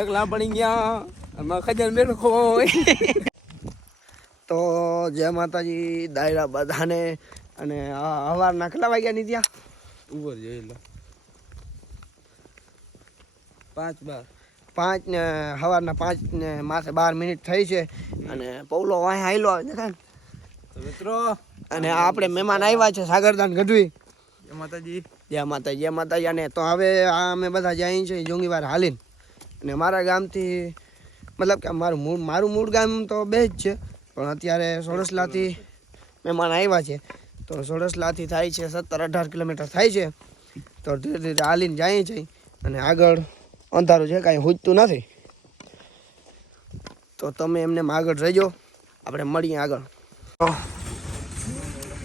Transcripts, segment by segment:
એકલા પડી ગયા આમાં ખજર બેઠો હોય. તો જય માતાજી દાયરા બધાને. અને સવારના કેટલા વાગ્યા ની ત્યાં ઉપર જોઈ લો 5 ને સવારના 5 ને માથે 12 મિનિટ થઈ છે. અને પૌલો વાંહે આયલો આવે છે મિત્રો. અને આપણે મહેમાન આવ્યા છે સાગરદાન ગઢવી. જય માતાજી જય માતાજી જય માતાજી. અને તો હવે અમે બધા જઈએ છીએ જોંગીવાર હાલીને. અને મારા ગામથી મતલબ કે મારું મૂળ ગામ તો બે જ છે, પણ અત્યારે સોડસલાથી મહેમાન આવ્યા છે. તો સોડસલાથી થાય છે 17-18 કિલોમીટર થાય છે. તો ધીરે ધીરે હાલીને જઈએ છીએ. અને આગળ અંધારું છે, કાંઈ હુજતું નથી. તો તમે એમને આગળ રહેજો, આપણે મળીએ આગળ.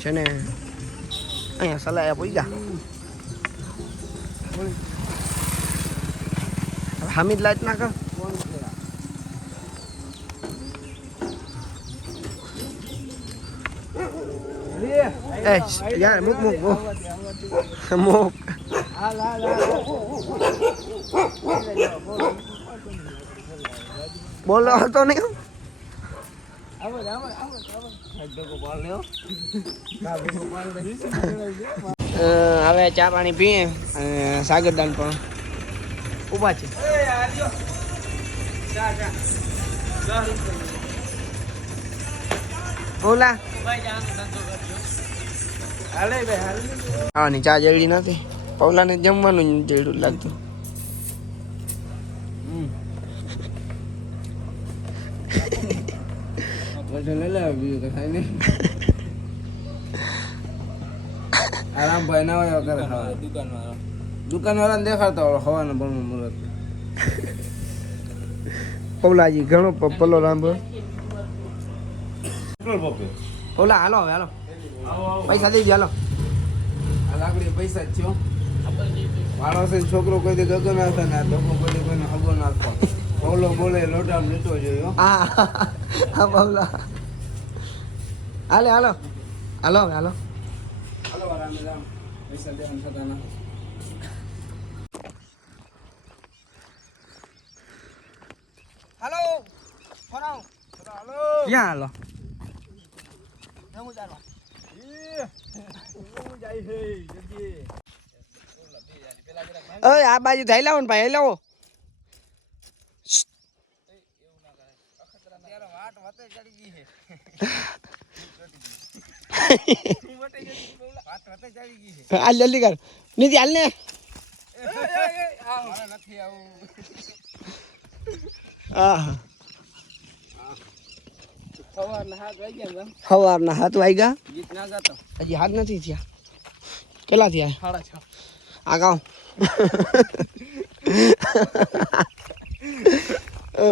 છે ને અહીંયા સલાયા પૂજા હામિદ લાઈટ ના કર. યાર મૂક બોલો હતો નહીં. હવે ચા પાણી પીએ અને સાગરદાન પણ ઉભા છે. બોલા આની ચા જડી નથી. પૌલાને જમવાનું જડ્યું લાગતું. આરામભાઈ ના હોય કરે દુકાન વાળા દેખાડતા હોય હવાનું પણ મુહૂર્ત. પૌલાજી ઘણો પલ્લો લાંબો. પૌલા હાલો હવે હાલો પૈસા દઈ હાલો. લાકડી પૈસા જ છો માણસ છોકરો કોઈ દે ગગો ના થાય ને લોકો કોઈ કોઈને હગો નાખવા. પૌલો બોલે લોટામ લીધો જોયો. હા પૌલા હાલે હાલો હાલો હાલો હાલો રામ પૈસા દેવાનું થતા ના. હાલો ફરાવ હાલો ક્યાં હાલો ચાલો આ બાજુ થઈ લાવો ને ભાઈ લાવો. હાલ જલ્દી કર નીતિ હાલ ને. સવારના 7 વાગ્યા હજી હાથ નથી થયા. કેટલા થયા? 6:30. આ ગાઉં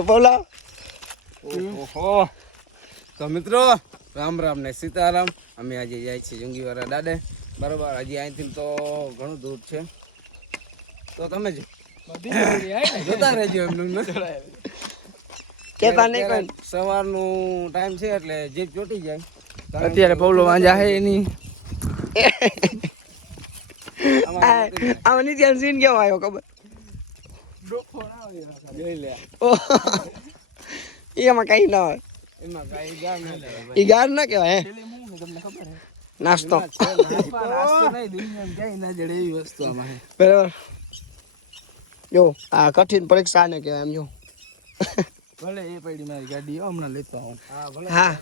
બોલો. તો મિત્રો રામ રામ ને સીતારામ. અમે આજે જાય છીએ જંગીવાળા દાડે બરોબર. હજી અહીંથી તો ઘણું દૂર છે, તો તમે જોતા રહેજો. એમનું કેતા નહીં કોઈ સવારનું ટાઈમ છે એટલે જીપ ચોટી જાય. અત્યારે પૌલો વાંજા હે એની આમાં નીચે સીન કેવો આવ્યો ખબર? જોઈ લે એમાં કઈ ના હોય. એમાં કઈ ગાર ના કહેવાય હે. નાસ્તો બરાબર. જો આ કઠિન પરીક્ષા ને કહેવાય. એમ જો ભલે એ પડી મારી ગાડી હમણાં લેતો આવું. હા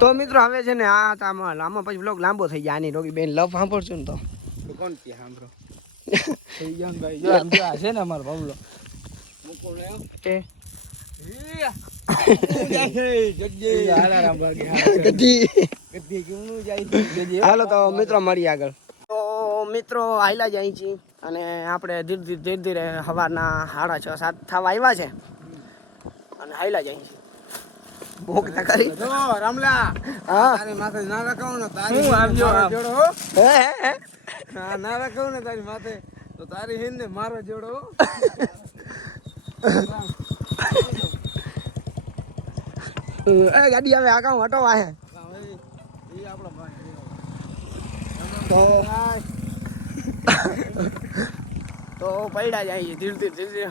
તો મિત્રો હવે છે ને આમાં પછી બ્લોગ લાંબો થઈ જાય. આની રોગી બેન લવ સાંભળશું ને તો કોણ કે સાંભળો થઈ ગયો ને ભાઈ. જો આમ જો આ છે ને અમારો ભાવલો મૂકો ને એ હાલો તો મિત્રો મળીએ આગળ. તો મિત્રો આયલા જાય છે અને આપણે ધીરે ધીરે સવારના 6:30-7 થવા આવ્યા છે અને હાઈલા જાય છે. ભૂખ ના કરી રામલા. હા તારી માથે ના રખાવ ને તારી હું આવજો જોડો. હે હા ના રખાવ ને તારી માથે તો તારી હેન ને મારો જોડો. એ ગાડી આવે આગાઉ હટો વાહે. એ આપણો ભાઈ તો પડ્યા જાય ધીરે ધીરે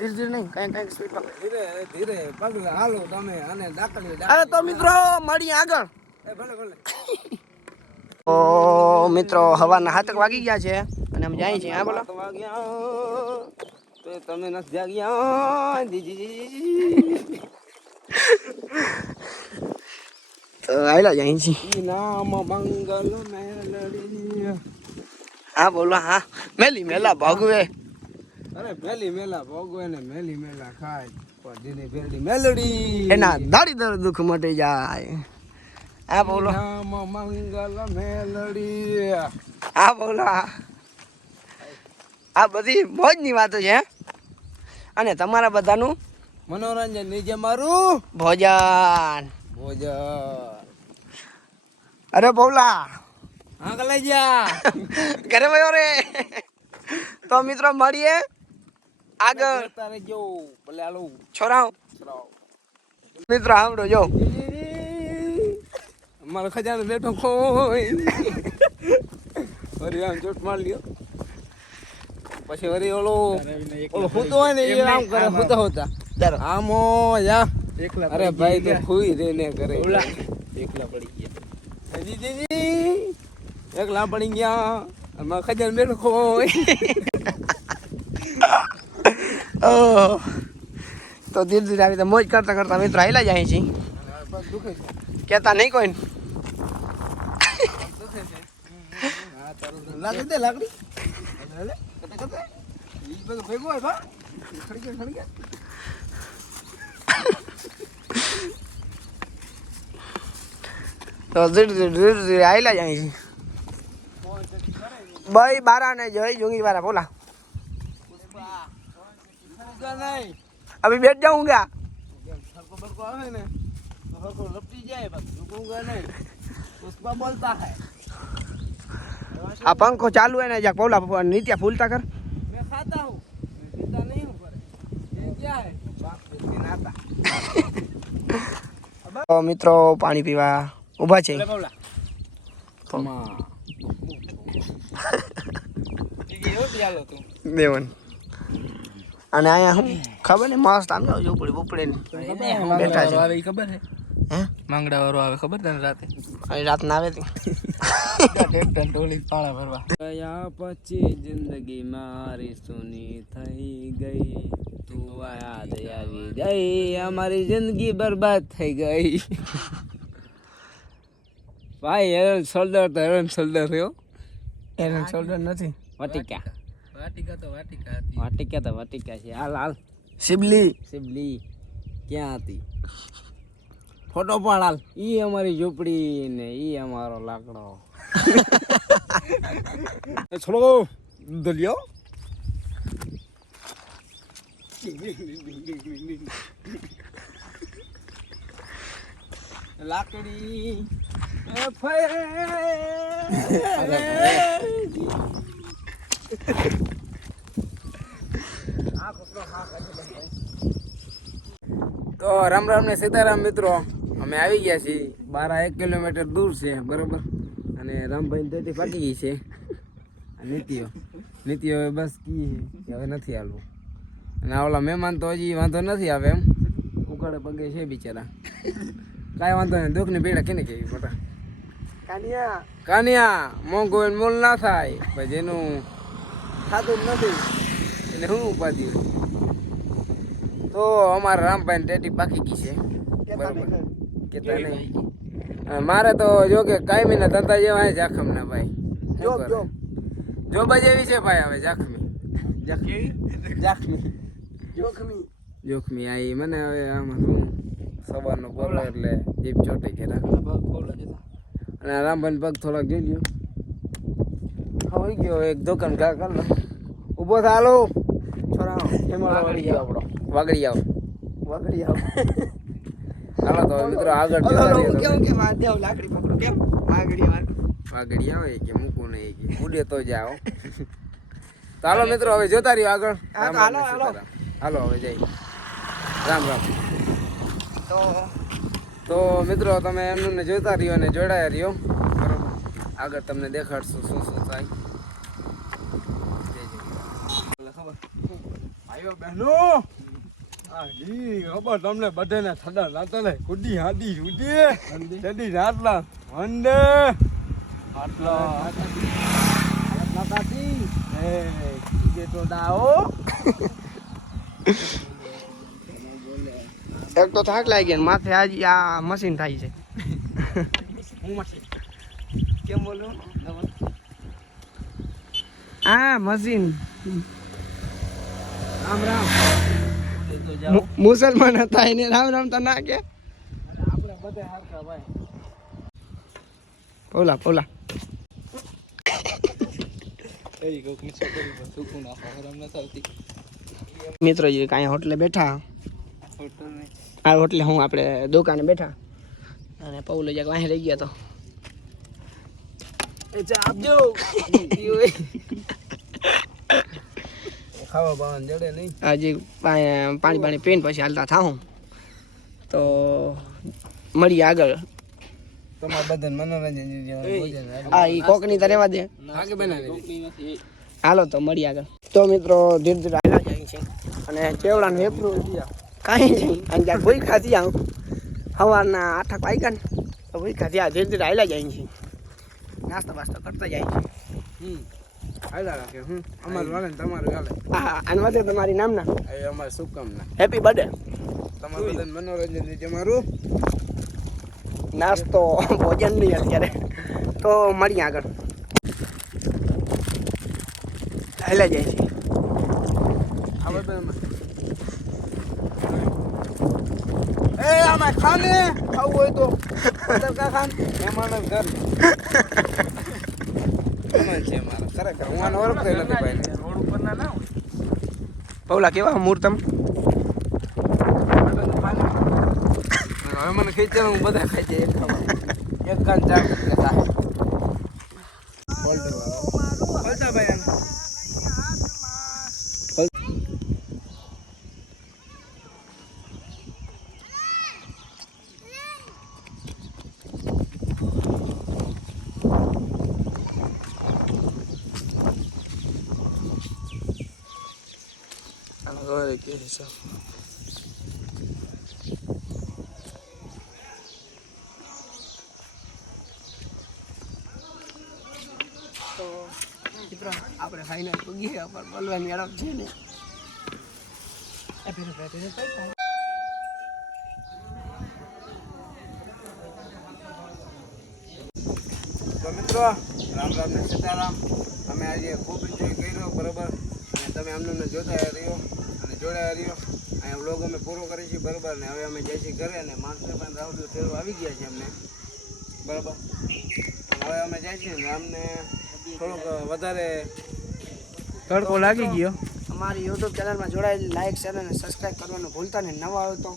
ધીરે ધીરે નહીં, કઈ સ્પીડ પકડ. ધીરે ધીરે પગલા હાલો તમે અને ડાકલી અરે તો મિત્રો મળીએ આગળ. ભલે ભલે. તો મિત્રો હવાના 7 વાગી ગયા છે અને અમે જાય છીએ. હા બોલો. તો તમે નથી જાગ્યા દીજી. તો આયલા જાય છીએ. નામ મંગલ મેલડી. હા બોલો. હા મેલી મેલા ભાગવે. અરે મેલી મેલા ભોગવે ને મેલી મેલા ખાય દીની ભેરડી મેલડી એના દાડી દર દુઃખ મટી જાય. હા બોલો. નામ મંગલ મેલડી. હા બોલો. આ બધી મોજની વાતો છે અને તમારા બધાનું મનોરંજન નીચે મારું ભોજન. અરે બોલા હા કલાઈ જા ઘરે વયો રે. તો મિત્રો મળીએ આગળ. તારે જો ભલે હાલો છોરાઓ મિત્રો સાંભળો જો મારો ખજાનો બેઠો કોઈ વરી આમ ચોટ માર લ્યો પછી વરી ઓલો હુતો હોય ને એ આમ કરે હોતા આમો યા અરે ભાઈ તો ખુઈ રે ને કરે એકલા પડી ગયા જીજી એકલા પડી ગયા મારો ખજાનો બેઠો કોઈ તો ધીરે ધીરે આવી મોજ કરતા કરતા મિત્રો હાલ્યા જાય છે. કેતા નહીં કોઈ. લાકડી દે લાકડી ભેગો હોય બા ખડી ગયા તો ધીરે ધીરે હાલ્યા જાય છે. ભાઈ બારા ને જય જોગી વાળા બોલા नहीं अभी बैठ जाऊंगा. सरको बरको आवे ने तो सरको लपटी जाए बस रुकूंगा नहीं उसका बोलता है आ पंखो चालू है ना जा पोला नित्या फूलता कर. मैं खाता हूँ मैं पीता नहीं हूँ पर ये क्या है बाप से नाता तो મિત્રો પાણી પીવા ઊભા છે. बोला कमा ये हो दियालो तू દેવન અને આયા હું ખબર ને મસ્ત આમ જાવ ઝૂંપડી બુપડી બેઠા છે. આવે ખબર હે હે માંગડા વાળો આવે ખબર તને રાતે અહીં રાત ના આવે તી ટ્રેક્ટર ટોલી પાળા ભરવા ગયા પછી જિંદગી મારી સુની થઈ ગઈ તું યાદ આવી ગઈ અમારી જિંદગી બરબાદ થઈ ગઈ ભાઈ હેરન શોલ્ડર તો હેરન શોલ્ડર રહ્યો એરન શોલ્ડર નથી. વાટિકા છે હાલ હાલ સિબલી ક્યાં હતી ફોટો પાડ હાલ ઈ અમારી ઝૂંપડી ને ઈ અમારો લાકડો છોડો દલિયો લાકડી તો રામ રામ ને સીતારામ મિત્રો અમે આવી ગયા છીએ 12-1 કિલોમીટર દૂર છે બરોબર અને રામભાઈ તેથી ફાટી ગઈ છે નીતિઓ હવે બસ કી કે હવે નથી હાલવું અને ઓલા મહેમાન તો હજી વાંધો નથી આવે એમ ઉકાળે પગે છે બિચારા કાંઈ વાંધો નહીં દુઃખની પીડા કેને કેવી મોટા કાનિયા મોંઘો મોલ ના થાય પછી જેનું થતું જ નથી એને શું ઉપાધિ તો અમારા રામભાઈ ટેટી પાકી ગઈ છે બરાબર કેતા નહીં મારે તો જો કે કાયમીના ધંધા જેવા છે જાખમના ભાઈ જોબ જ એવી છે ભાઈ હવે જોખમી આ મને હવે આમાં શું સવારનો બોલો એટલે જીપ ચોટે કે અને રામભાઈ પગ થોડાક જોઈ લ્યો હોય ગયો એક દુકાન ઘા કર લો ઊભો થાલો છોરા હિમાલય વાળી જાવ આપણો વાગડી આવો હાલો તો મિત્રો આગળ કેમ કે વાત દેવ લાકડી પકડો કેમ વાગડી આવે કે મૂકું નહીં કે ઉડે તો જાઓ તો હાલો મિત્રો હવે જોતા રહ્યો આગળ હાલો હવે જઈ રામ રામ તો મિત્રો તમે એમને જોતા રહ્યો અને જોડાયા રહ્યો બરોબર આગળ તમને દેખાડશું શું થાય ખબર ભાઈઓ બહેનો આ જી ખબર તમને બધાને થડા લાતલે કુડી હાડી ઉડી જડી રાતલા વંડે આટલા લાતાતી એ જે તો દાઓ એક તો થાક લાગી ગયા માથે આજ આ મશીન થાય છે હું મશીન કેમ બોલું આ મશીન રામ રામ એ તો જાઓ મુસલમાન હતા એને રામ રામ તો ના કે આપણે બધે હારકા ભાઈ પૌલા પૌલા એ કોક મિસ કરી સુકું ના હરામ ન થાતી મિત્રો જે કાંઈ હોટલે બેઠા હોટલ ને આ હોટલે હું આપણે દુકાને બેઠા અને પૌલો જ્યાં વાહે રહી ગયા તો એ ચા આપજો ખાવા બાવન જડે નહીં હજી પાણી પીને પછી હાલતા થાઉં તો મળીએ આગળ તમારા બધાને મનોરંજન હા એ કોકની તો રહેવા દે આગે બનાવી હાલો તો મળીએ આગળ તો મિત્રો ધીરે ધીરે હાલા જાય છે અને કેવડાનું વેપરું કાંઈ નહીં અને જ્યાં ભૂઈ ખાતી આવું સવારના 8 વાગ્યા ને તો ભૂઈ ખાતી આ ધીરે ધીરે હાલા જાય છે નાસ્તો બાસ્તો કરતા જાય છે હાલા રાખે અમારું હાલે ને તમારું હાલે હા અને વધે તમારી નામના એ અમારે શુભકામના હેપી બર્થડે તમારું બધાને મનોરંજન છે અમારું નાસ્તો ભોજન નહીં અત્યારે તો મળીએ આગળ હાલા જાય છે આ બધામાં એ આમાં ખાને ખાવું હોય તો પતર કા ખાન મહેમાન ઘર મહેમાન છે મારા ખરેખર હું આનો ઓળખતો નથી ભાઈ રોડ ઉપર ના હોય પૌલા કેવા મૂર્તમ હવે મને ખીચે હું બધા ખાઈ જાય એક ખાવા એક કાન ચા એટલે થાય બોલતો બોલતા ભાઈ આમ કે હિસાબ તો મિત્રો આપણે ફાઇનલ પૂગી ગયા પર બોલવાની અડપ છે ને તો મિત્રો રામ રામ ને સીતારામ અમે આજે ખૂબ એન્જોય કર્યો બરાબર અને તમે અમને જોતા રહ્યો અને જોડાયા રહ્યો અહીંયા વ્લોગ અમે પૂરો કરી છીએ બરાબર ને હવે અમે જઈએ છીએ ઘરે અને માણસો પણ રાહુલ ફેરવા આવી ગયા છે અમને બરાબર હવે અમે જઈએ છીએ ને અમને થોડોક વધારે તડકો લાગી ગયો અમારી યુટ્યુબ ચેનલમાં જોડાયેલી લાઈક શેર અને સબસ્ક્રાઈબ કરવાનું ભૂલતા નહીં નવા હોય તો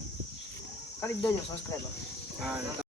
કરી જ દેજો સબસ્ક્રાઈબ હા